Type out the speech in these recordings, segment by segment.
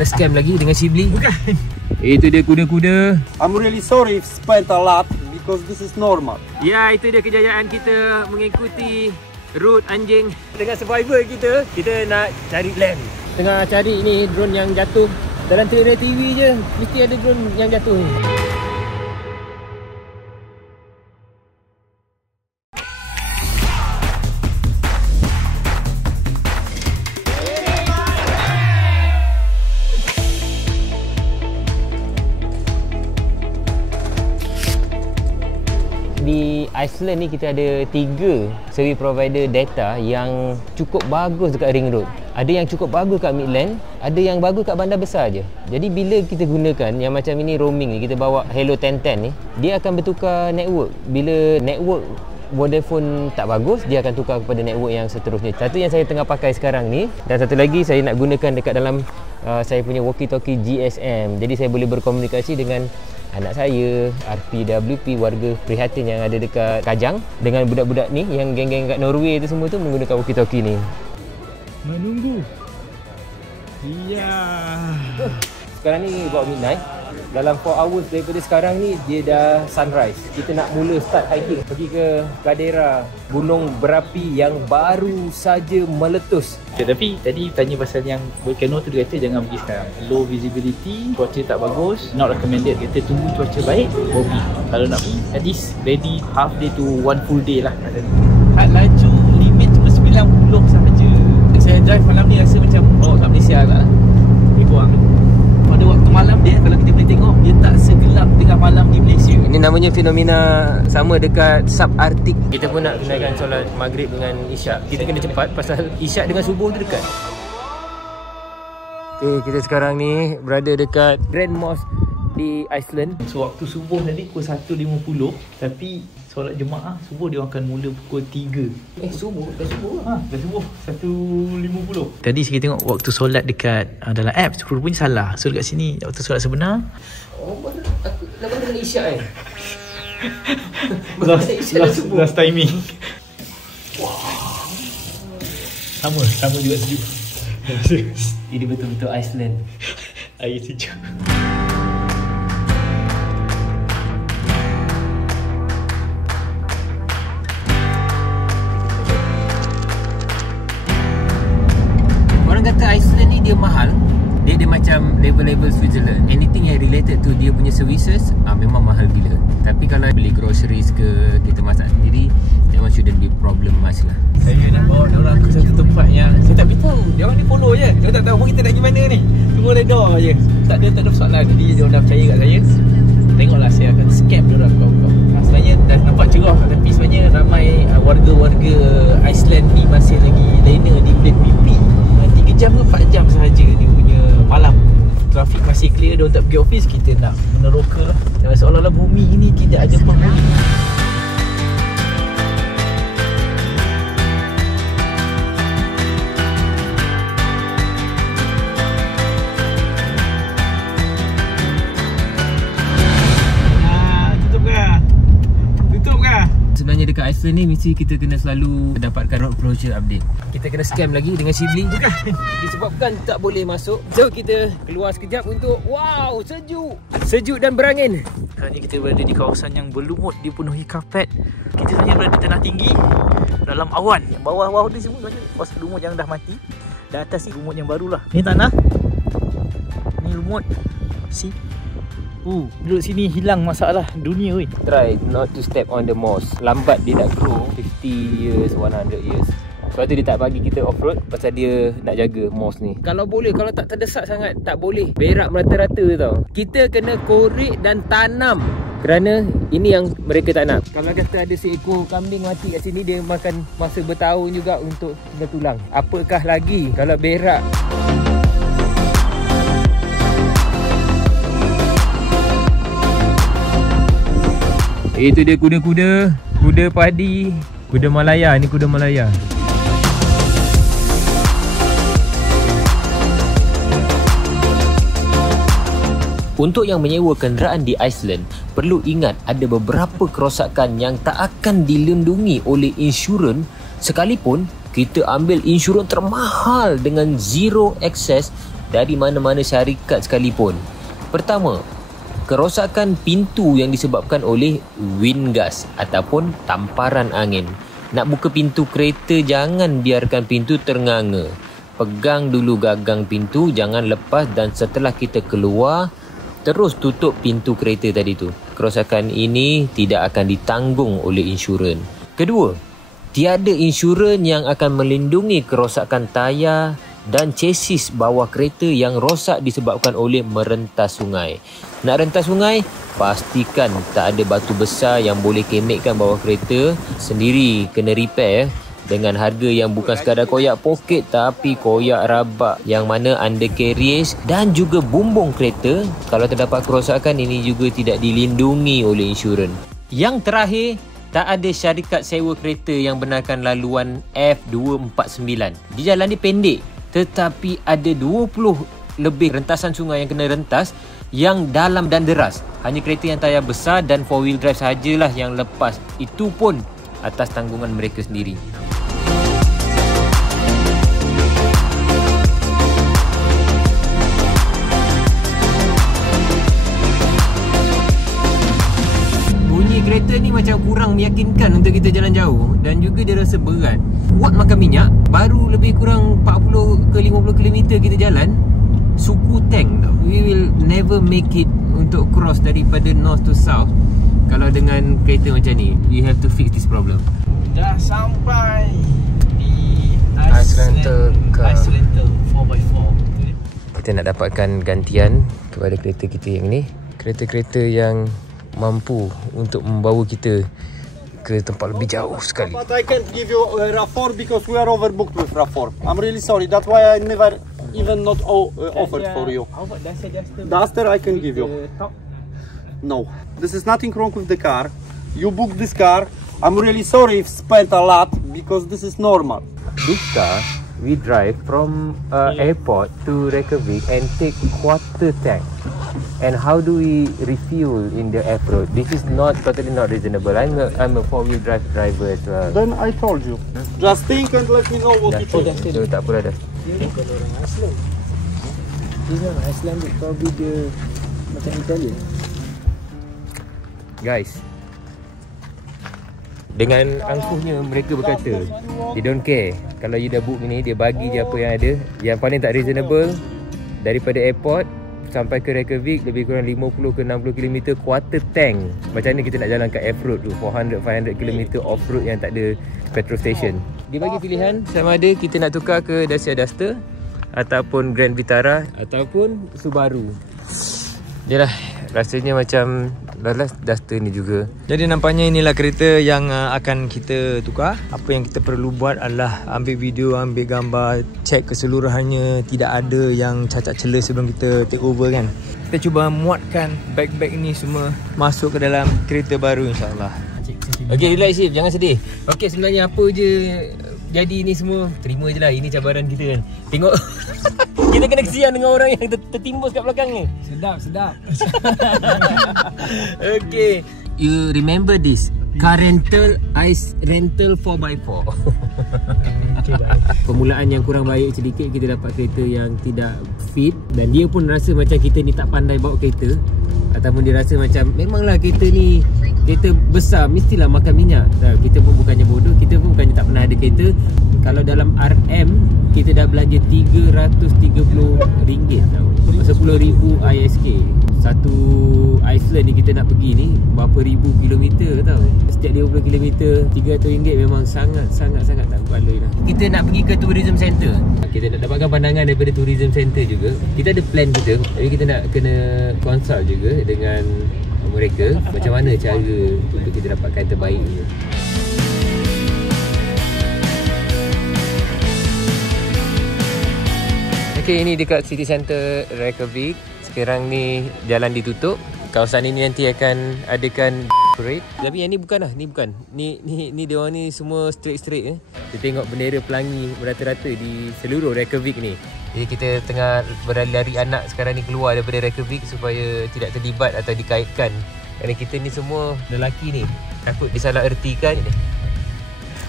kena scam lagi dengan Shibli. Bukan. Itu dia kuda-kuda. I'm really sorry if spent a lot because this is normal. Ya, itu dia kejayaan kita mengikuti route anjing. Dengan survivor kita nak cari land. Tengah cari ni drone yang jatuh. Dalam trailer TV je mesti ada drone yang jatuh. Di Iceland ni kita ada 3 service provider data yang cukup bagus dekat ring road. Ada yang cukup bagus kat Midland, ada yang bagus kat bandar besar je. Jadi bila kita gunakan yang macam ini roaming ni, kita bawa Hello 1010 ni, dia akan bertukar network. Bila network Vodafone tak bagus, dia akan tukar kepada network yang seterusnya. Satu yang saya tengah pakai sekarang ni, dan satu lagi saya nak gunakan dekat dalam saya punya walkie-talkie GSM. Jadi saya boleh berkomunikasi dengan anak saya, RPWP, warga prihatin yang ada dekat Kajang, dengan budak-budak ni yang geng-geng kat Norway tu semua tu menggunakan walkie-talkie ni. Menunggu. Iya. Sekarang ni about midnight. Dalam 4 hours daripada sekarang ni dia dah sunrise. Kita nak mula start hiking pergi ke kaldera gunung berapi yang baru saja meletus. Okay, tapi tadi tanya pasal yang volcano tu, dia kata jangan pergi sekarang. Low visibility, cuaca tak bagus, not recommended. Kita tunggu cuaca baik, pergi. Kalau nak pergi, at least ready half day to 1 full day lah. Had laju limit cuma 90 sahaja. Saya drive malam ni rasa macam kat Malaysia lah. Lebih kurang. Pada waktu malam dia, kalau kita boleh tengok, dia tak segelap tengah malam di Malaysia. Ini namanya fenomena sama dekat subarctic. Kita pun nak tunaikan solat maghrib dengan isyak. Kita kena cepat pasal isyak dengan subuh tu dekat. Okay, kita sekarang ni berada dekat Grand Mosque di Iceland. So waktu subuh tadi pukul 1.50, tapi solat jemaah subuh dia akan mula pukul 3. Subuh? Dah subuh? Dah subuh 1.50. Tadi saya tengok waktu solat dekat dalam apps, rupanya salah. So dekat sini waktu solat sebenar. Oh, aku nak dengan isyak Last timing. Wow. Sama juga sejuk. Ini betul-betul Iceland. Air sejuk. Orang kata Iceland ni dia mahal. Dia macam level-level Switzerland. Anything yang related to dia punya services memang mahal gila. Tapi kalau beli groceries ke, kita masak sendiri, memang shouldn't be problem much lah. Saya nak bawa diorang ke satu tempat yang saya tak beritahu. Diorang ni follow je. Dia tak tahu pun kita nak pergi mana ni. Cuma redha je. Tak ada persoalan. Jadi diorang dah percaya kat saya. Tengoklah saya akan scam diorang kau-kau. Sebenarnya dah nampak cerah, tapi sebenarnya ramai warga-warga Iceland ni masih lagi lena di Black BP. 3 jam ke 4 jam sahaja dia punya malam. Trafik masih clear, dia tak pergi office, kita nak meneroka lah. Seolah-olah bumi ini tidak ada penghuni. Sebenarnya dekat Iceland ni mesti kita kena selalu dapatkan road closure update. Kita kena scam lagi dengan Shibli. Bukan. Disebabkan tak boleh masuk. So kita keluar sekejap untuk wow, sejuk. Sejuk dan berangin. Sekarang ni kita berada di kawasan yang berlumut, dipenuhi karpet. Kita sebenarnya berada di tanah tinggi dalam awan. Yang bawah-bawah ni semua kawasan lumut yang dah mati. Dan atas ni lumut yang barulah. Ni tanah. Ni lumut. See? Duduk sini hilang masalah dunia weh. Try not to step on the moss. Lambat dia nak grow 50 years, 100 years. Sebab tu dia tak bagi kita off-road, pasal dia nak jaga moss ni. Kalau boleh, kalau tak terdesak sangat, tak boleh berak merata-rata tau. Kita kena korek dan tanam. Kerana ini yang mereka tak nak. Kalau kata ada seekor kambing mati kat sini, dia makan masa bertahun juga untuk bertulang. Apakah lagi kalau berak. Itu dia kuda-kuda. Kuda padi. Kuda Malaya. Ni kuda Malaya. Untuk yang menyewa kenderaan di Iceland, perlu ingat ada beberapa kerosakan yang tak akan dilindungi oleh insurans sekalipun kita ambil insurans termahal dengan zero excess dari mana-mana syarikat sekalipun. Pertama, kerosakan pintu yang disebabkan oleh wind gust ataupun tamparan angin. Nak buka pintu kereta, jangan biarkan pintu ternganga. Pegang dulu gagang pintu, jangan lepas, dan setelah kita keluar, terus tutup pintu kereta tadi tu. Kerosakan ini tidak akan ditanggung oleh insurans. Kedua, tiada insurans yang akan melindungi kerosakan tayar dan chassis bawah kereta yang rosak disebabkan oleh merentas sungai. Nak rentas sungai, pastikan tak ada batu besar yang boleh kemekkan bawah kereta. Sendiri kena repair dengan harga yang bukan sekadar koyak poket tapi koyak rabak, yang mana undercarriage dan juga bumbung kereta kalau terdapat kerosakan ini juga tidak dilindungi oleh insurans. Yang terakhir, tak ada syarikat sewa kereta yang benarkan laluan F249. Di jalan ni pendek, tetapi ada 20 lebih rentasan sungai yang kena rentas yang dalam dan deras. Hanya kereta yang tayar besar dan 4-wheel drive sahajalah yang lepas. Itu pun atas tanggungan mereka sendiri. Kereta ni macam kurang meyakinkan untuk kita jalan jauh dan juga dia rasa berat. Buat makan minyak, baru lebih kurang 40 ke 50 km kita jalan, suku tank tau. We will never make it untuk cross daripada north to south kalau dengan kereta macam ni. We have to fix this problem. Dah sampai di Ice Rental Car. Ice Rental 4x4. Kita nak dapatkan gantian kepada kereta kita yang ni. Kereta-kereta yang mampu untuk membawa kita ke tempat lebih jauh sekali. But I can't give you RAV4 because we are overbooked with RAV4. I'm really sorry. That's why I never even not offered for you. How about Duster? Duster I can give you. No, this is nothing wrong with the car. You booked this car. I'm really sorry if spent a lot because this is normal. This car we drive from airport to Reykjavik and take quarter tank. And how do we refuel in the off-road? This is totally not reasonable. I'm a 4-wheel drive driver as well. Then I told you. Just think and let me know what it is. So tak apalah dah. Dia bukan orang Iceland. Dia orang Iceland, probably dia macam Italian. Guys, dengan angkuhnya mereka berkata they don't care. Kalau you dah book ni, dia bagi je apa yang ada. Yang paling tak reasonable, daripada airport sampai ke Reykjavik lebih kurang 50 ke 60 km quarter tank. Macam mana kita nak jalan kat off-road tu 400-500 km off-road yang tak ada petrol station. Dia bagi pilihan sama ada kita nak tukar ke Dacia Duster ataupun Grand Vitara ataupun Subaru. Yalah, rasanya macam lalas Duster ni juga. Jadi nampaknya inilah kereta yang akan kita tukar. Apa yang kita perlu buat adalah ambil video, ambil gambar, cek keseluruhannya, tidak ada yang cacat celah sebelum kita take over kan. Kita cuba muatkan bag-bag ini semua masuk ke dalam kereta baru insyaAllah. Okay, relax Syif, jangan sedih. Okay, sebenarnya apa je jadi ni semua, terima je lah. Ini cabaran kita kan. Tengok kita kena kesian dengan orang yang tertimbus kat belakang ni. Sedap. Okay, you remember this? Car rental, ice rental 4x4. Permulaan yang kurang baik sedikit, kita dapat kereta yang tidak fit. Dan dia pun rasa macam kita ni tak pandai bawa kereta. Ataupun dia rasa macam memanglah kereta ni kereta besar, mestilah makan minyak. Kita pun bukannya bodoh, kita pun bukannya tak pernah ada kereta. Kalau dalam RM, kita dah belanja RM330 tau. 10,000 ISK. Satu Iceland ni kita nak pergi ni berapa ribu kilometer tau. Setiap 20 kilometer RM300 memang sangat tak baloi lah. Kita nak pergi ke tourism center. Kita nak dapatkan pandangan daripada tourism center juga. Kita ada plan kita, tapi kita nak kena consult juga dengan mereka macam mana cara untuk kita dapatkan terbaik ni. Okay, ini dekat city center Reykjavik. Sekarang ni jalan ditutup. Kawasan ini nanti akan adakan parade. Tapi yang ni bukan lah, ni bukan. Ni dia orang ni semua straight. Kita tengok bendera pelangi merata-rata di seluruh Reykjavik ni. Jadi kita tengah berlari anak sekarang ni keluar daripada Reykjavik supaya tidak terlibat atau dikaitkan. Kerana kita ni semua lelaki ni, takut disalah ertikan.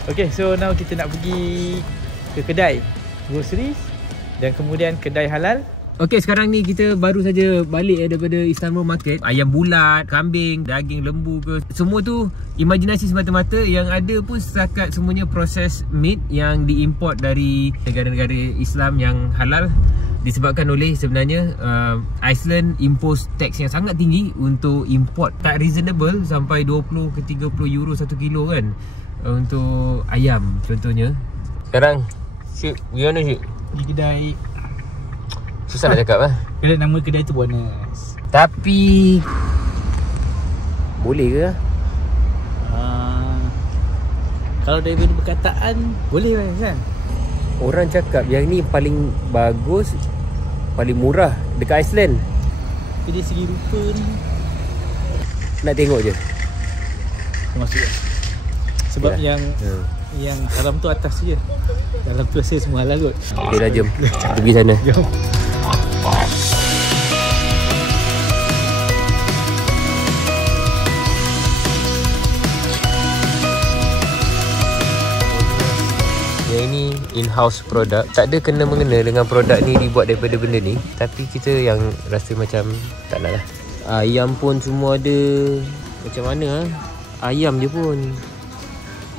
Okay, so now kita nak pergi ke kedai groceries dan kemudian kedai halal Okey, sekarang ni kita baru saja balik daripada Istanbul Market. Ayam bulat, kambing, daging lembu ke, semua tu imajinasi semata-mata. Yang ada pun setakat semuanya proses meat yang diimport dari negara-negara Islam yang halal. Disebabkan oleh sebenarnya Iceland impose tax yang sangat tinggi untuk import. Tak reasonable, sampai 20 ke 30 euro 1 kilo kan, untuk ayam contohnya. Sekarang shoot, gimana shoot? Di kedai, susah nak cakap lah. kedai nama kedai tu bonus. Tapi boleh ke? Kalau daripada perkataan boleh kan? Orang cakap yang ni paling bagus, paling murah dekat Iceland. Dari segi rupa ni Nak tengok je. termasuk kan? Sebab Yalah. yang haram tu atas je, dalam tu rasa semua halal kot. Okey dah, jom pergi sana. Jom. Yang ini in-house produk. Tak ada kena-mengena dengan produk ni dibuat daripada benda ni. Tapi kita yang rasa macam tak nak lah. Ayam pun semua ada. Macam mana ayam je pun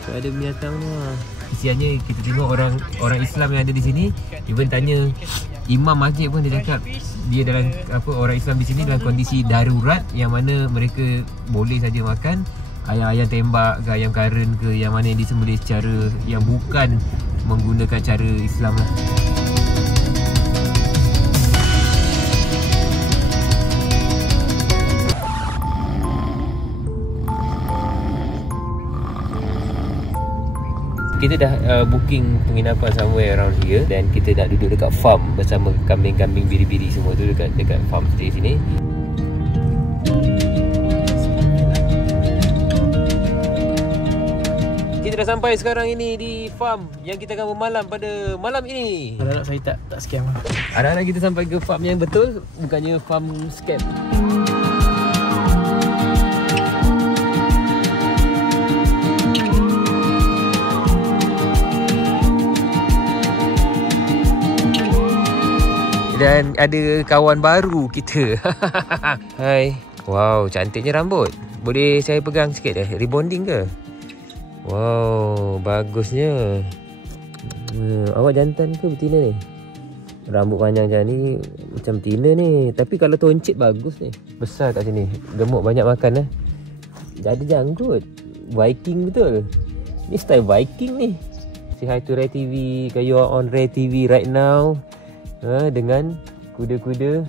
tak ada binatang lah. Kesiannya kita tengok orang Islam yang ada di sini, even tanya imam masjid pun dia cakap dia dalam orang Islam di sini dalam kondisi darurat, yang mana mereka boleh saja makan ayam tembak ke, ayam karen ke, yang mana yang disembelih secara yang bukan menggunakan cara Islam lah. Kita dah booking penginapan somewhere around here, dan kita nak duduk dekat farm bersama kambing-kambing biri-biri semua tu dekat farm stay sini. Kita dah sampai sekarang ini di farm yang kita akan bermalam pada malam ini. Harap saya tak scam lah. Harap kita sampai ke farm yang betul, bukannya farm scam. Dan ada kawan baru kita. Hai. Wow, cantiknya rambut. Boleh saya pegang sikit rebonding ke? Wow, bagusnya. Awak jantan ke betina ni? Rambut panjang macam ni, macam betina ni. Tapi kalau toncit bagus ni. Besar kat sini. Gemuk, banyak makan . Ada janggut. Viking betul. Ni style Viking ni. Say hi to Ray TV. You are on Ray TV right now. Dengan kuda-kuda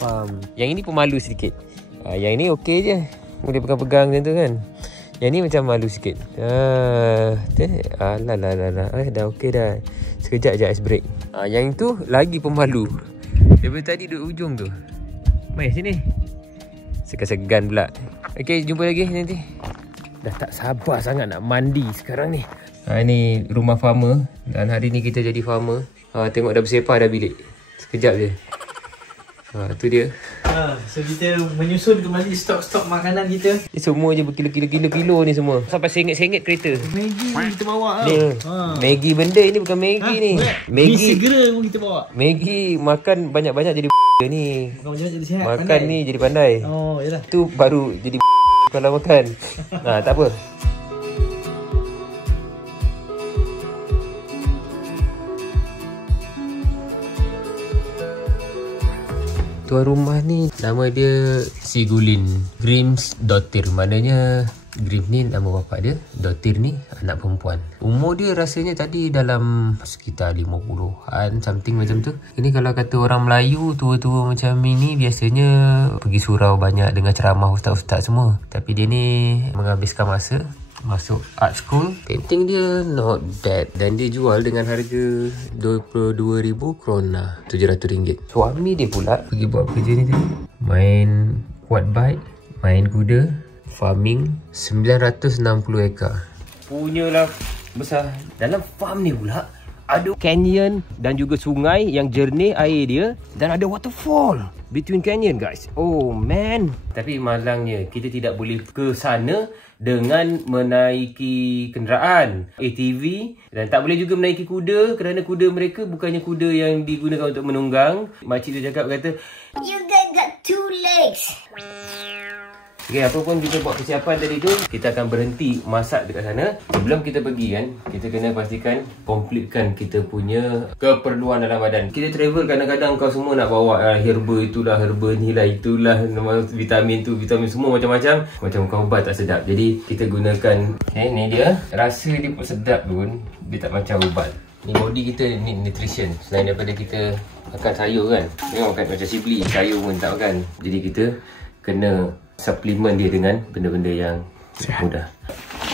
farm. Yang ini pemalu sedikit. Yang ini okey je, boleh pegang-pegang macam tu kan. Yang ni macam malu sikit. Dah okey dah. Sekejap je ice break. Yang itu lagi pemalu. Daripada tadi duduk ujung tu. Mai sini. Segan-segan pula. Okey, jumpa lagi nanti. Dah tak sabar sangat nak mandi sekarang ni. Ini rumah farmer. Dan hari ni kita jadi farmer. Tengok dah bersepah dah bilik. Sekejap je. Tu dia. So kita menyusun kembali stok-stok makanan kita. Ni semua je berkilo-kilo ni semua. Sampai sengit-sengit kereta. Maggi pun kita bawa Ni Maggi benda ini bukan Maggi ni. Maggi segera pun kita bawa. Maggi makan banyak-banyak jadi ni. Bukan macam jadi sihat, makan pandai. Ni jadi pandai. Oh, yalah. Tu baru jadi kalau makan. Tak apa. Tuan rumah ni nama dia Sigulin Grimsdottir. Maknanya Grim ni nama bapak dia, Dottir ni anak perempuan. Umur dia rasanya tadi dalam sekitar 50-an, something macam tu. Ini kalau kata orang Melayu tua-tua macam ini biasanya pergi surau banyak dengar ceramah ustaz-ustaz semua. Tapi dia ni menghabiskan masa masuk art school. Painting dia not bad. Dan dia jual dengan harga 22,000 krona, RM700. Suami dia pula pergi buat kerja ni tadi. Main quad bike, main kuda, farming 960 ekar. Punyalah besar. Dalam farm ni pula ada canyon dan juga sungai yang jernih air dia, dan ada waterfall between canyon guys. Oh man. Tapi malangnya kita tidak boleh ke sana dengan menaiki kenderaan ATV, dan tak boleh juga menaiki kuda kerana kuda mereka bukannya kuda yang digunakan untuk menunggang. Makcik tu cakap kata, "You guys got 2 legs." Okay, apa pun kita buat persiapan tadi tu, kita akan berhenti masak dekat sana. Sebelum kita pergi kan, kita kena pastikan completekan kita punya keperluan dalam badan. Kita travel kadang-kadang kau semua nak bawa herba itulah, herba ni lah, itulah, vitamin tu, vitamin semua macam-macam. Macam kau ubat tak sedap. Jadi kita gunakan, okay, ni dia. Rasa dia pun sedap pun, dia tak macam ubat. Ni body kita ni nutrition. Selain daripada kita makan sayur kan, memang makan macam Shibli, sayur pun tak makan. Jadi kita kena suplemen dia dengan benda-benda yang mudah.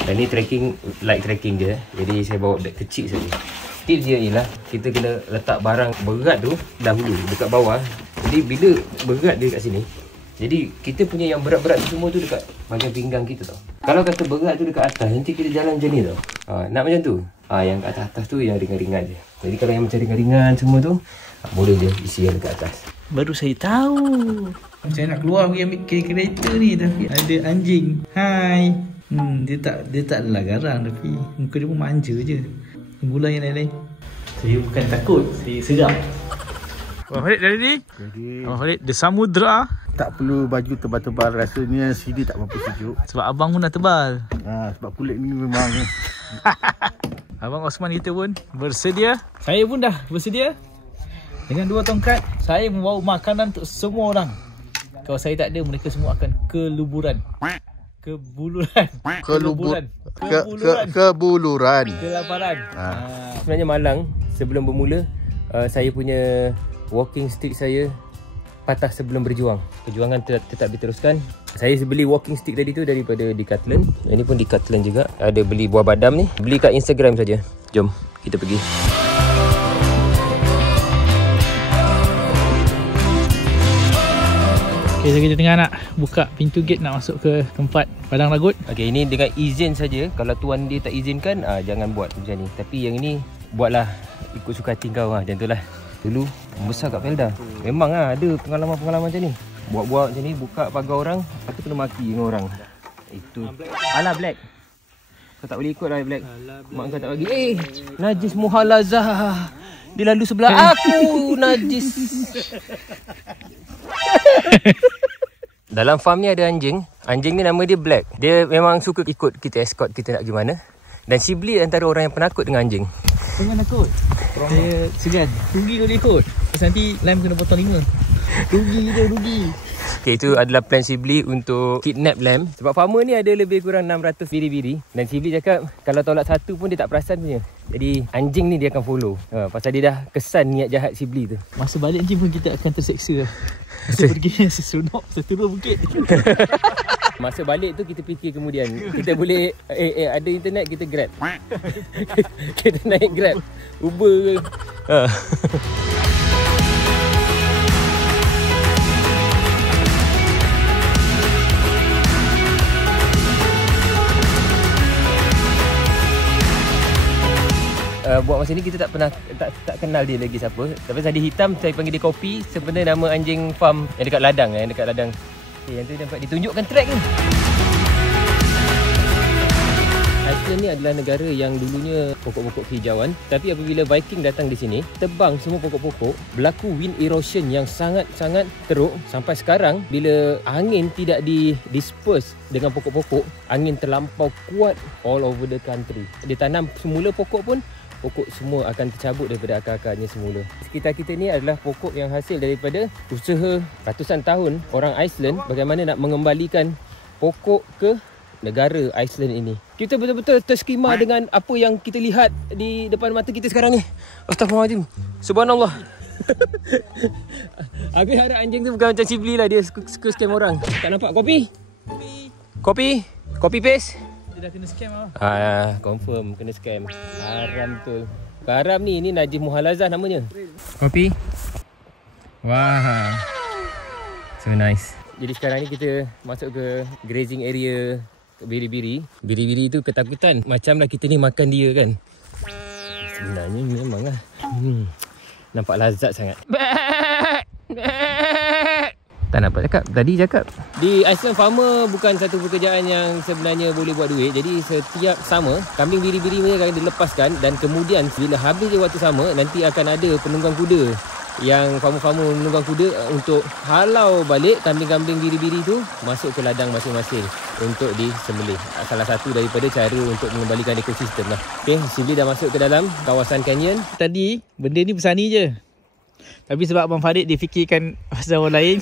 Dan ni tracking, light tracking je. Jadi saya bawa beg kecil saja. Tips dia ialah kita kena letak barang berat tu dahulu dekat bawah. Jadi bila berat dia kat sini, jadi kita punya yang berat-berat tu semua tu dekat bahagian pinggang kita tau. Kalau kata berat tu dekat atas, nanti kita jalan macam ni tau. Nak macam tu. Yang kat atas tu yang ringan-ringan je. Jadi kalau yang macam ringan-ringan semua tu, boleh je isi yang dekat atas. Baru saya tahu. Saya nak keluar pergi ambil kereta ni, tapi ada anjing. Hai. Dia tak adalah garang, tapi muka dia pun manja je. Tunggulah yang lain-lain. Saya bukan takut, saya seram. Khalid dah ready? Ready. Khalid, the samudra. Tak perlu baju tebal-tebal, rasanya sini tak berapa sejuk. Sebab abang pun dah tebal. Sebab kulit ni memang Abang Osman kita pun bersedia. Saya pun dah bersedia. Dengan 2 tongkat, saya membawa makanan untuk semua orang. Kalau saya tak ada, mereka semua akan keluburan. Kebuluran. Kebuluran. Kelaparan. Sebenarnya malang sebelum bermula, saya punya walking stick saya patah sebelum berjuang. Perjuangan tetap diteruskan. Saya beli walking stick tadi tu daripada Decathlon. Ini pun Decathlon juga. Ada beli buah badam ni. Beli kat Instagram saja. Jom kita pergi. Okay, so kita tengah nak buka pintu gate nak masuk ke tempat Padang Lagut. Okay, ini dengan izin saja. Kalau tuan dia tak izinkan, jangan buat macam ni. Tapi yang ini, buatlah ikut suka hati kau. Macam tu lah. Dulu, besar kat Felda. Memang ada pengalaman-pengalaman macam ni. Buat-buat macam ni, buka pagar orang, lepas tu kena maki dengan orang. Itu. Alah Black. Kau tak boleh ikut lah Black. Mak kau tak bagi. Najis muhalazah. Dia lalu sebelah aku. Najis. Dalam farm ni ada anjing. Anjing ni nama dia Black. Dia memang suka ikut kita, escort kita nak pergi mana. Dan Shibli antara orang yang penakut dengan anjing. Jangan takut. Saya segan. Rugi kalau dia ikut. Pasal nanti Lime kena potong 5. Rugi. Okay, itu adalah plan Shibli untuk kidnap Lamb. Sebab farmer ni ada lebih kurang 600 biri-biri. Dan Shibli cakap kalau tolak satu pun dia tak perasan punya. Jadi anjing ni dia akan follow. Pasal dia dah kesan niat jahat Shibli tu. Masa balik anjing pun kita akan terseksa. Masa pergi sesunok, seturun bukit. Masa balik tu kita fikir kemudian. Kita boleh ada internet kita Grab. Kita naik Grab, Uber ke. Buat masa ni kita tak pernah tak kenal dia lagi siapa. Tapi tadi hitam saya panggil dia Kopi. Sebenarnya nama anjing farm yang dekat ladang, Okay, yang tu nampak ditunjukkan track ni. Iceland ni adalah negara yang dulunya pokok-pokok kehijauan, tapi apabila Viking datang di sini, tebang semua pokok-pokok, berlaku wind erosion yang sangat-sangat teruk. Sampai sekarang bila angin tidak disperse dengan pokok-pokok, angin terlampau kuat all over the country. Dia tanam semula pokok pun, pokok semua akan tercabut daripada akar-akarnya semula. Sekitar kita ni adalah pokok yang hasil daripada usaha ratusan tahun orang Iceland bagaimana nak mengembalikan pokok ke negara Iceland ini. Kita betul-betul terskema dengan apa yang kita lihat di depan mata kita sekarang ni. Astaghfirullahaladzim. Subhanallah. Habis harap anjing tu bukan macam Shibli lah. Dia suka scam orang. Tak nampak Kopi? Kopi paste? Dia dah kena scam lah. Confirm kena scam. Haram betul. Bukan haram ni. Ini Najis Muhalazah namanya. Kopi. Wah. So nice. Jadi sekarang ni kita masuk ke grazing area biri-biri. Biri-biri tu ketakutan. Macamlah kita ni makan dia kan. Sebenarnya memang lah. Nampak lazat sangat. Tak nampak cakap. Tadi cakap. Di Iceland farmer bukan satu pekerjaan yang sebenarnya boleh buat duit. Jadi setiap sama, kambing biri-biri ni akan dilepaskan. Dan kemudian bila habis dia waktu sama, nanti akan ada penunggang kuda. Yang farmer-farmer menunggang kuda untuk halau balik kambing-kambing biri-biri tu masuk ke ladang masing-masing untuk disembelih. Salah satu daripada cara untuk mengembalikan ekosistem lah. Okay, Shibli dah masuk ke dalam kawasan canyon. Tadi benda ni besar ni je. Tapi sebab Abang Farid dia fikirkan pasal orang lain,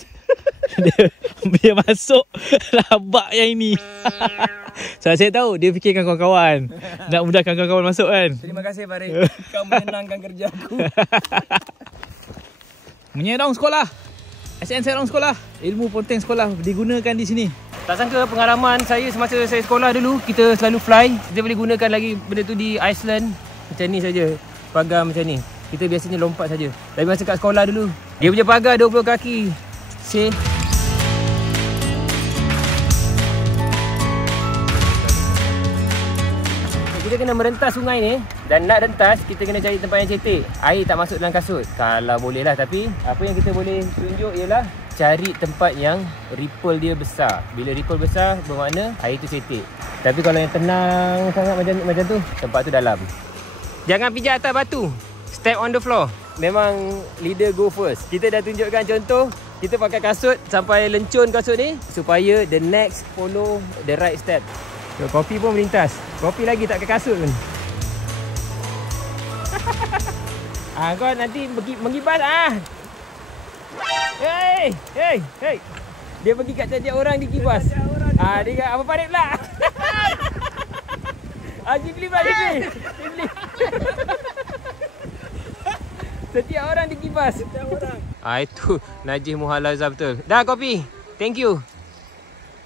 dia masuk labak yang ini. So, saya tahu dia fikirkan kawan-kawan, nak mudahkan kawan-kawan masuk kan. Terima kasih Farid. Kau menyenangkan kerja aku. Menyerang sekolah. SN Serang sekolah. Ilmu ponteng sekolah digunakan di sini. Tak sangka pengalaman saya semasa saya sekolah dulu, kita selalu fly. Kita boleh gunakan lagi benda tu di Iceland. Macam ni saja. Pagar macam ni. Kita biasanya lompat saja. Tapi masa kat sekolah dulu, dia punya pagar 20 kaki. Safe. Kita kena merentas sungai ni. Dan nak rentas, kita kena cari tempat yang cetek. Air tak masuk dalam kasut. Kalau boleh lah. Tapi apa yang kita boleh tunjuk ialah cari tempat yang ripple dia besar. Bila ripple besar, bermakna air tu cetek. Tapi kalau yang tenang sangat macam tu, tempat tu dalam. Jangan pijak atas batu. Step on the floor. Memang leader go first. Kita dah tunjukkan contoh. Kita pakai kasut sampai lencun kasut ni supaya the next follow the right step. So, kopi pun melintas. Kopi lagi tak ke kasut pun. Kau nanti mengibas Hey. Dia pergi kat tiap orang dikibas. Dia kat apa Farid pula? Jibli pula Jibli. Setiap orang dikibas. Setiap orang. Itu Najih Muhalazah betul. Dah kopi. Thank you.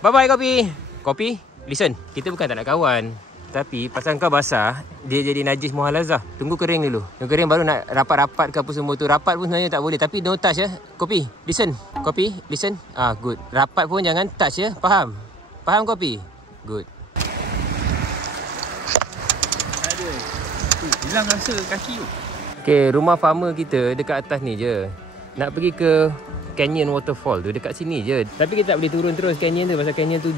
Bye bye kopi. Kopi. Listen, kita bukan tak nak kawan. Tapi pasal kau basah, dia jadi najis muhalazah. Tunggu kering dulu. Tunggu kering baru nak rapat-rapat ke apa semua tu. Rapat pun sebenarnya tak boleh. Tapi no touch ya. Kopi, listen. Kopi, listen. Good. Rapat pun jangan touch ya. Faham? Faham kopi? Good. Ada. Hilang rasa kaki tu. Okay, rumah farmer kita dekat atas ni je. Nak pergi ke Canyon Waterfall tu dekat sini je. Tapi kita tak boleh turun terus canyon tu. Pasal canyon tu,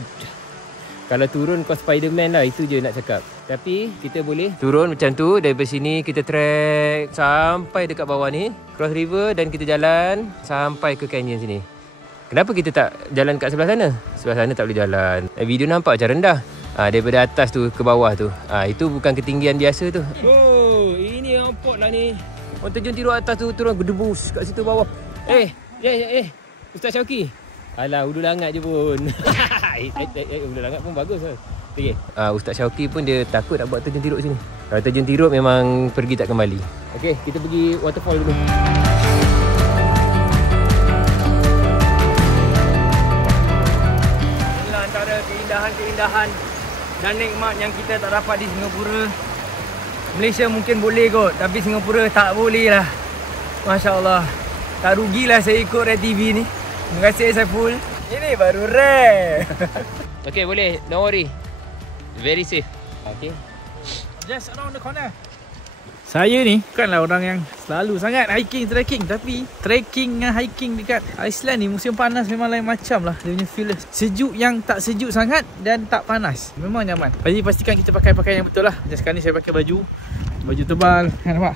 kalau turun kau Spiderman lah. Itu je nak cakap. Tapi kita boleh turun macam tu. Dari sini kita trek sampai dekat bawah ni, cross river, dan kita jalan sampai ke canyon sini. Kenapa kita tak jalan kat sebelah sana? Sebelah sana tak boleh jalan. Video nampak macam rendah. Daripada atas tu ke bawah tu. Itu bukan ketinggian biasa tu. Oh, ini ampot lah ni. Orang terjun tiruk atas tu, turun berdebus kat situ bawah. Ustaz Syauki. Alah, Udu Langat je pun. Udu Langat pun bagus lah. Okay. Ustaz Syauki pun dia takut nak buat terjun tiruk sini. Kalau terjun tiruk memang pergi tak kembali. Okay, kita pergi waterfall dulu. Inilah antara keindahan-keindahan dan nikmat yang kita tak dapat di Singapura. Malaysia mungkin boleh kot, tapi Singapura tak boleh lah. Masya Allah. Tak rugilah saya ikut Red TV ni. Terima kasih Saiful. Ini baru rare. Okay, boleh. Don't worry. Very safe. Okay. Just around the corner. Saya ni bukanlah orang yang selalu sangat hiking, trekking. Tapi trekking dengan hiking dekat Iceland ni musim panas memang lain macam lah. Dia punya feel sejuk yang tak sejuk sangat dan tak panas. Memang nyaman. Jadi pastikan kita pakai pakaian yang betul lah. Macam sekarang ni saya pakai baju tebal. Nampak?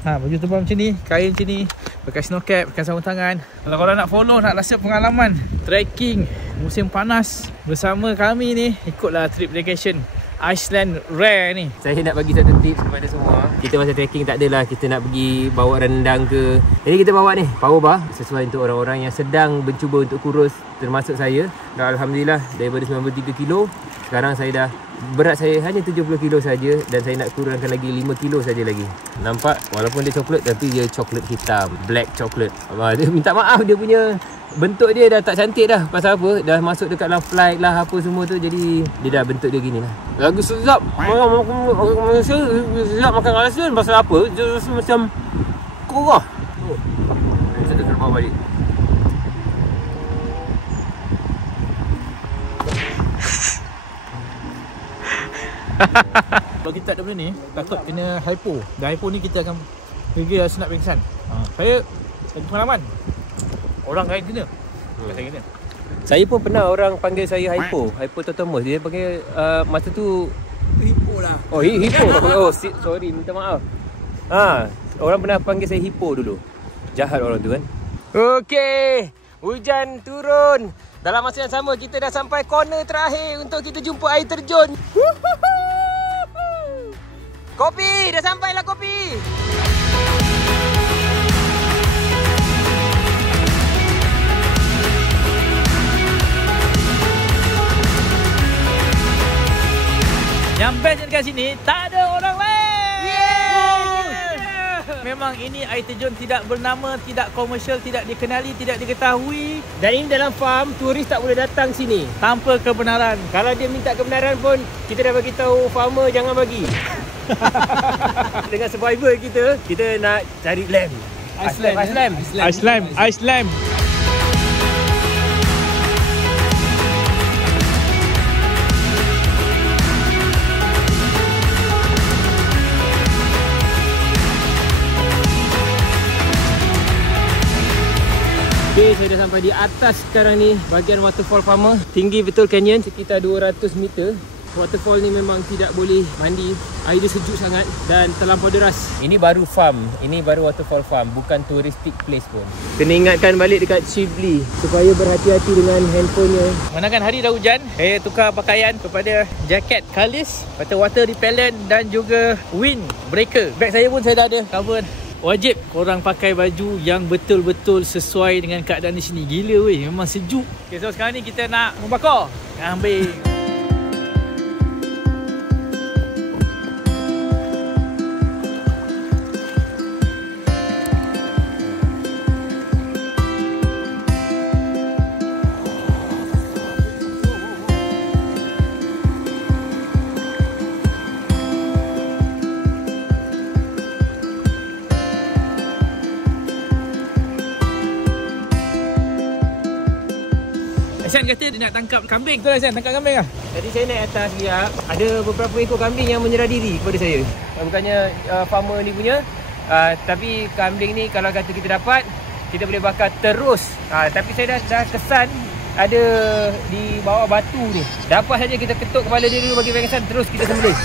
Baju tebal macam ni, kain macam ni, pakai snow cap, pakai sarung tangan. Kalau korang nak follow, nak rasa pengalaman trekking musim panas bersama kami ni, ikutlah trip vacation Iceland Rare ni. Saya nak bagi satu tips kepada semua. Kita masa trekking tak adalah kita nak pergi bawa rendang ke. Jadi kita bawa ni power bar, sesuai untuk orang-orang yang sedang mencuba untuk kurus, termasuk saya. Dan Alhamdulillah daripada 93 kilo, sekarang saya dah, berat saya hanya 70 kilo saja. Dan saya nak kurangkan lagi 5 kilo saja lagi. Nampak walaupun dia coklat, tapi dia coklat hitam, black coklat. Dia minta maaf, dia punya bentuk dia dah tak cantik dah. Pasal apa? Dah masuk dekat dalam flight lah apa semua tu. Jadi dia dah bentuk dia gini lah. Lagi sedap. Sedap makan kat Iceland. Pasal apa? Dia rasa macam kurah. Saya dah terbang balik. Kalau kita tak ada benda ni, takut kena hypo. Dan hypo ni kita akan pergi senap pingsan. Saya ada pengalaman. Orang lain kena. Saya kena. Saya pun pernah orang panggil saya hypototomus. Dia panggil masa tu Hypo lah. oh hipo. Oh sorry, minta maaf. Orang pernah panggil saya hipo dulu. Jahat orang tu kan. Okey, hujan turun. Dalam masa yang sama kita dah sampai corner terakhir untuk kita jumpa air terjun. Kopi, dah sampailah kopi. Yang best dekat sini, tak ada orang lain. Memang ini air terjun tidak bernama, tidak komersial, tidak dikenali, tidak diketahui. Dan ini dalam farm, turis tak boleh datang sini Tanpa kebenaran. Kalau dia minta kebenaran pun, kita dah bagi tahu farmer jangan bagi. Dengan survivor kita nak cari lamp. Ice lamp. Okay, saya dah sampai di atas sekarang ni, bahagian waterfall farmer. Tinggi betul canyon, sekitar 200 meter. Waterfall ni memang tidak boleh mandi. Air dia sejuk sangat dan terlampau deras. Ini baru farm, ini baru waterfall farm, bukan touristic place pun. Kena ingatkan balik dekat Shibli supaya berhati-hati dengan handphonenya. Manakan hari dah hujan, saya tukar pakaian kepada jaket Kalis, lepas water repellent dan juga wind breaker. Bag saya pun saya dah ada cover. Wajib korang pakai baju yang betul-betul sesuai dengan keadaan di sini. Gila weh, memang sejuk. Okay, so sekarang ni kita nak membakar. Ambil Hasan kata dia nak tangkap kambing. Betul Hasan, tangkap kambing lah. Jadi saya naik atas dia, ada beberapa ekor kambing yang menyerah diri kepada saya. Bukannya farmer ni punya, tapi kambing ni kalau kata kita dapat, kita boleh bakar terus. Tapi saya dah kesan ada di bawah batu ni. Dapat saja kita ketuk kepala dia dulu bagi kesan, terus kita sembelih.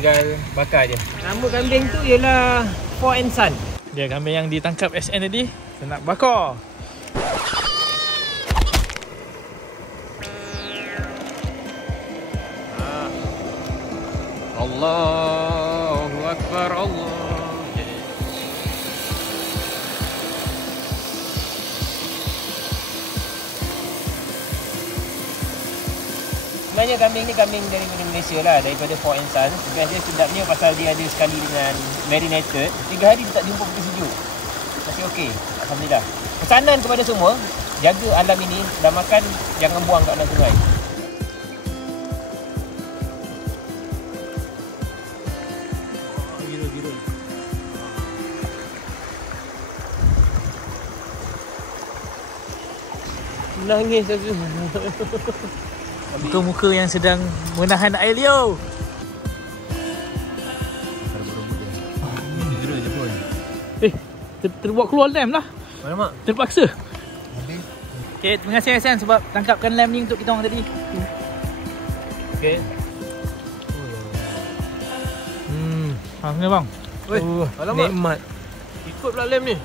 Tinggal bakar je. Nama kambing tu ialah For and Son. Dia kambing yang ditangkap SN tadi. Saya nak bakar. Allahu Akbar, Allah. Sebenarnya kambing ni kambing daripada Malaysia lah, daripada For and Son. Sebenarnya sedapnya pasal dia ada sekali dengan marinated. 3 hari dia tak jumpa putih sejuk. Masih okey, alhamdulillah. Pesanan kepada semua, jaga alam ini, dah makan jangan buang kat dalam sungai. Nangis aku. Muka-muka yang sedang menahan air liur. Terbuat keluar lem lah. Alamak. Terpaksa. Okay, terima kasih Hasan sebab tangkapkan lem ni untuk kita orang tadi. Okay. Ni bang. Alamak. Nikmat. Ikut pula lem ni.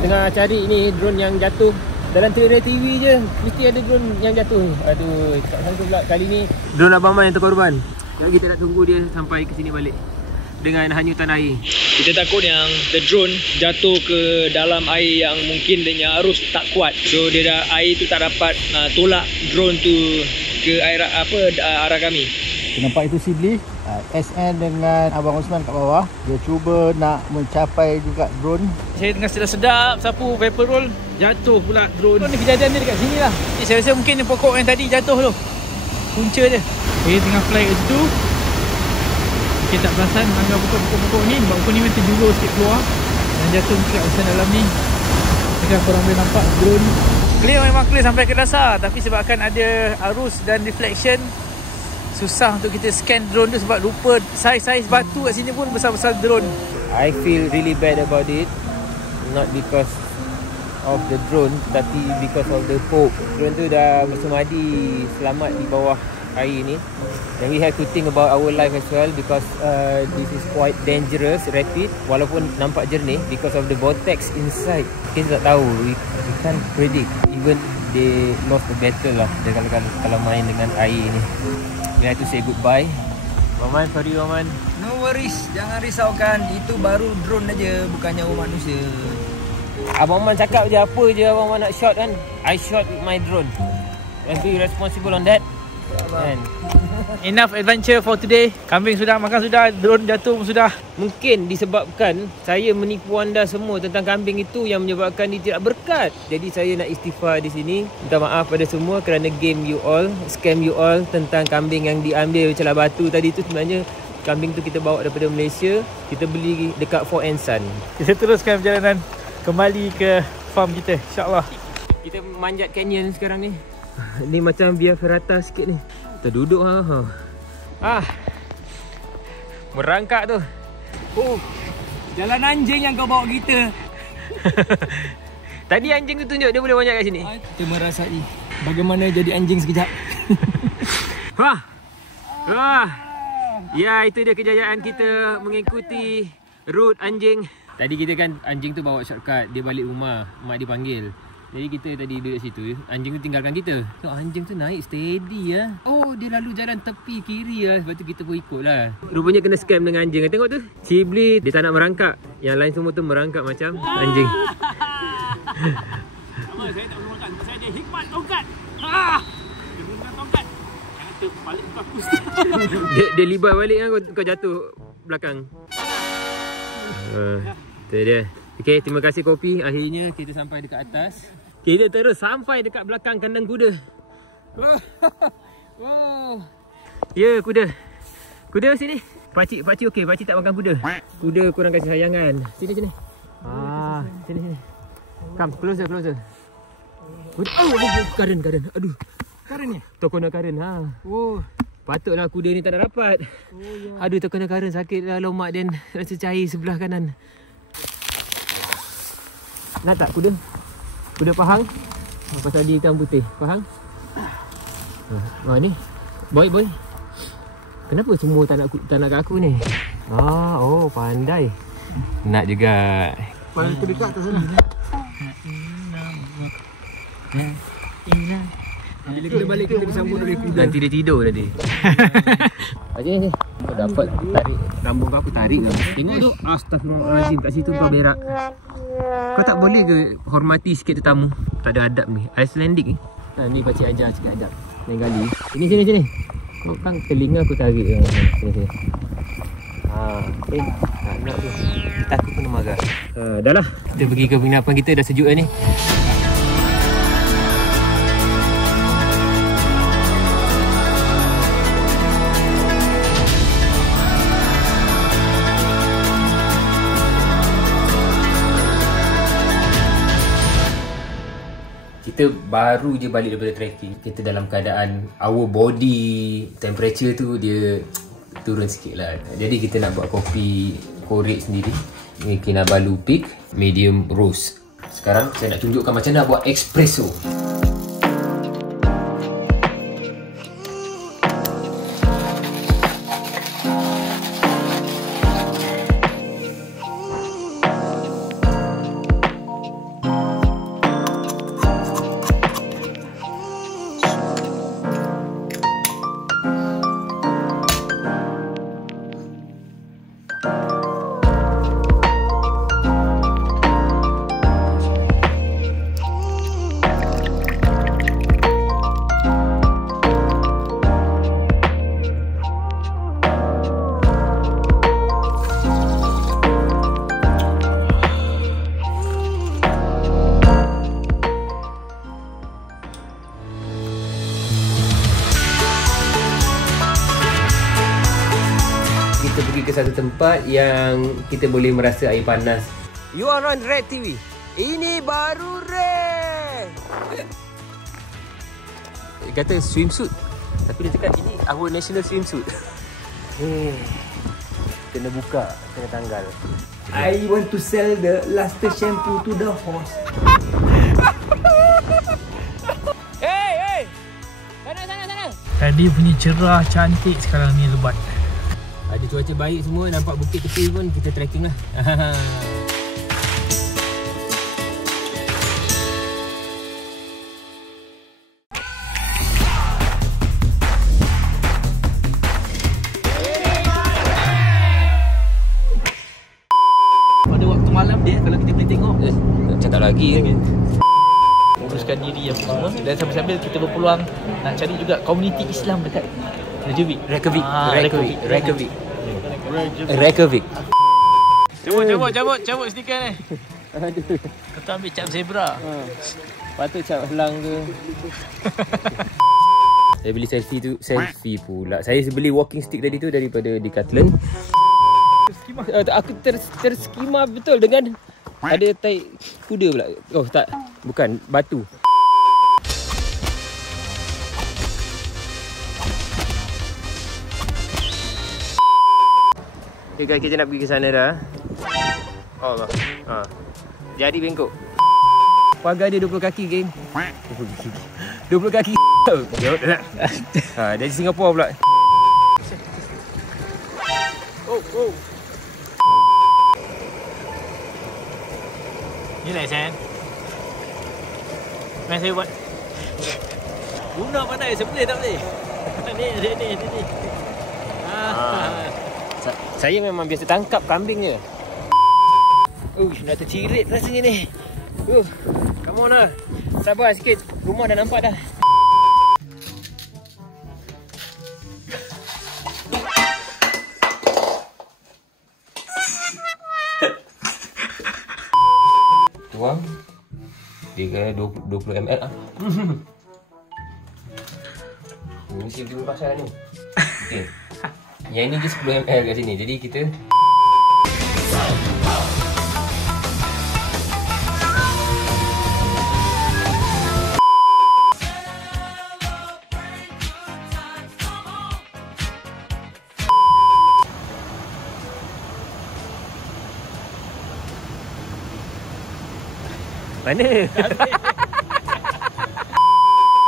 Tengah cari ni drone yang jatuh. Dalam trailer TV je mesti ada drone yang jatuh ni. Aduh, tak sangka pula kali ni drone Abang Man yang terkorban. Jadi kita nak tunggu dia sampai ke sini balik. dengan hanyutan air. Kita takut yang the drone jatuh ke dalam air yang mungkin dia arus tak kuat. So air tu tak dapat tolak drone tu ke air arah kami. Nampak itu Sidley, SN dengan Abang Osman kat bawah. Dia cuba nak mencapai juga drone. Saya tengah sedap-sedap sapu vapor roll, jatuh pula drone. Ni kejadian dia dekat sini lah. Saya rasa mungkin pokok yang tadi jatuh tu, punca dia. Okay, tengah fly kat situ. Okay, tak perasan anggar pokok-pokok ni. Sebab pokok ni memang terjulur sikit keluar dan jatuh kat kawasan dalam ni. Jika korang boleh nampak drone clear, memang clear sampai ke dasar. Tapi sebabkan ada arus dan reflection, susah untuk kita scan drone tu sebab lupa saiz batu kat sini pun besar-besar drone. I feel really bad about it. Not because of the drone, tapi because of the hope. Drone tu dah bersemadi selamat di bawah air ni. And we have to think about our life as well because this is quite dangerous, rapid. Walaupun nampak jernih because of the vortex inside. Kita tak tahu, we can't predict. Even they lost the battle lah kalau main dengan air ni. We have to say goodbye. Maman, sorry Maman. No worries, jangan risaukan. Itu baru drone aja, bukan nyawa manusia. Abang Man cakap je apa je Abang Man nak shot kan. I shot with my drone. And be responsible on that. Kan? Enough adventure for today. Kambing sudah makan sudah, drone jatuh pun sudah. Mungkin disebabkan saya menipu anda semua tentang kambing itu yang menyebabkan dia tidak berkat. Jadi saya nak istighfar di sini. Minta maaf pada semua kerana game you all, scam you all tentang kambing yang diambil celah batu tadi tu. Sebenarnya kambing tu kita bawa daripada Malaysia. Kita beli dekat Fort Ensan. Kita teruskan perjalanan kembali ke farm kita, insyaAllah. Kita manjat canyon sekarang ni. Ni macam biar ferrata sikit ni. Kita duduk merangkak tu. Oh, jalan anjing yang kau bawa kita. Tadi anjing tu tunjuk dia boleh manjat kat sini. Kita merasai bagaimana jadi anjing sekejap. Wah. Ya, itu dia kejayaan kita mengikuti route anjing. Tadi kita kan anjing tu bawa shortcut, dia balik rumah, mak dia panggil. Jadi kita tadi duduk situ, anjing tu tinggalkan kita. So, anjing tu naik steady ya. Oh, dia lalu jalan tepi kiri lah. Sebab tu kita pun ikut lah. Rupanya kena scam dengan anjing. Tengok tu, Cibli dia tak nak merangkak. Yang lain semua tu merangkak macam anjing. Sama, saya tak boleh makan. Saya ada hikmat tongkat. Dia guna tongkat. Jangan terbalik kakus. Dia libat balik kan, kau jatuh belakang. Itu dia. Okay, terima kasih kopi. Akhirnya kita sampai dekat atas. Kita terus sampai dekat belakang kandang kuda. Wow. Ya, kuda. Kuda sini. Pakcik okey. Pakcik tak makan kuda. Kuda kurang kasih sayangan. Sini. Sini. Come, closer. Kuda. Karen. Aduh. Karen ni? Tokona Karen. Oh. Patutlah kuda ni tak nak dapat. Oh, ya. Aduh, tokona Karen sakit lah lomak dan rasa cair sebelah kanan. Nak tak kuda? Kuda Pahang? Pasal dia hitam putih. Pahang? Ni. Boy. Kenapa semua tak nak kat aku ni? Oh, pandai. Nak juga. Paling terdekat kat sana. Bila kita balik kita bersambung oleh kuda. Nanti dia tidur tadi. Ni. Kau dapat tarik rambut aku tarik lah. Tengok tu. Astagfirullahaladzim, kat situ kau berak. Kau tak boleh ke hormati sikit tetamu? Tak ada adab ni. Icelandic ni. Ni pakcik ajar sikit adab. Lain kali. Sini. Kau kan telinga aku tarik. Sini. Nak tu. Kita aku kena marah. Dah lah. Kita pergi ke penginapan kita. Dah sejuk dah ni. Kita baru je balik daripada trekking. Kita dalam keadaan our body temperature tu dia turun sikit lah. Jadi kita nak buat kopi korek sendiri. Ni Kinabalu Peak medium roast. Sekarang saya nak tunjukkan macam nak buat espresso. pergi ke satu tempat yang kita boleh merasa air panas. You are on Red TV. Ini baru Red. Dia kata swimsuit, tapi dia cakap ini our national swimsuit. Kena buka, kena tanggal. I want to sell the luster shampoo to the horse. Hey! Sana. Tadi punya cerah, cantik, sekarang ni lebat. Ada cuaca baik semua, nampak bukit tepi pun kita trekking lah. Pada waktu malam dia, kalau kita boleh tengok, Cakap lagi uruskan diri apa semua. Dan sambil-sambil kita berpeluang nak cari juga komuniti Islam dekat Reykjavik. Reykjavik. Cabut stiker ni. Kita ambil cap zebra. Patut cap helang ke. Saya beli selfie pula. Saya beli walking stick tadi tu daripada Decathlon. Aku terskima betul dengan ada tai kuda pula. Oh tak, bukan, batu. Okay guys, kita nak pergi ke sana dah. Allah. Jadi bengkok. Pagar dia 20 kaki, geng. 20 kaki. Dari Singapura pula. Oh. Ni lesen. Mari saya buat. Guna pandai, seboleh tak boleh? Ni. Saya memang biasa tangkap kambing je. Nak tercirit rasanya ni. Come on lah. Sabar sikit. Rumah dah nampak dah. Tuang. Dia kena 20 ml lah. Mesti beli pasal ni. Okay. Yang ni je 10 ml kat sini. Jadi kita mana?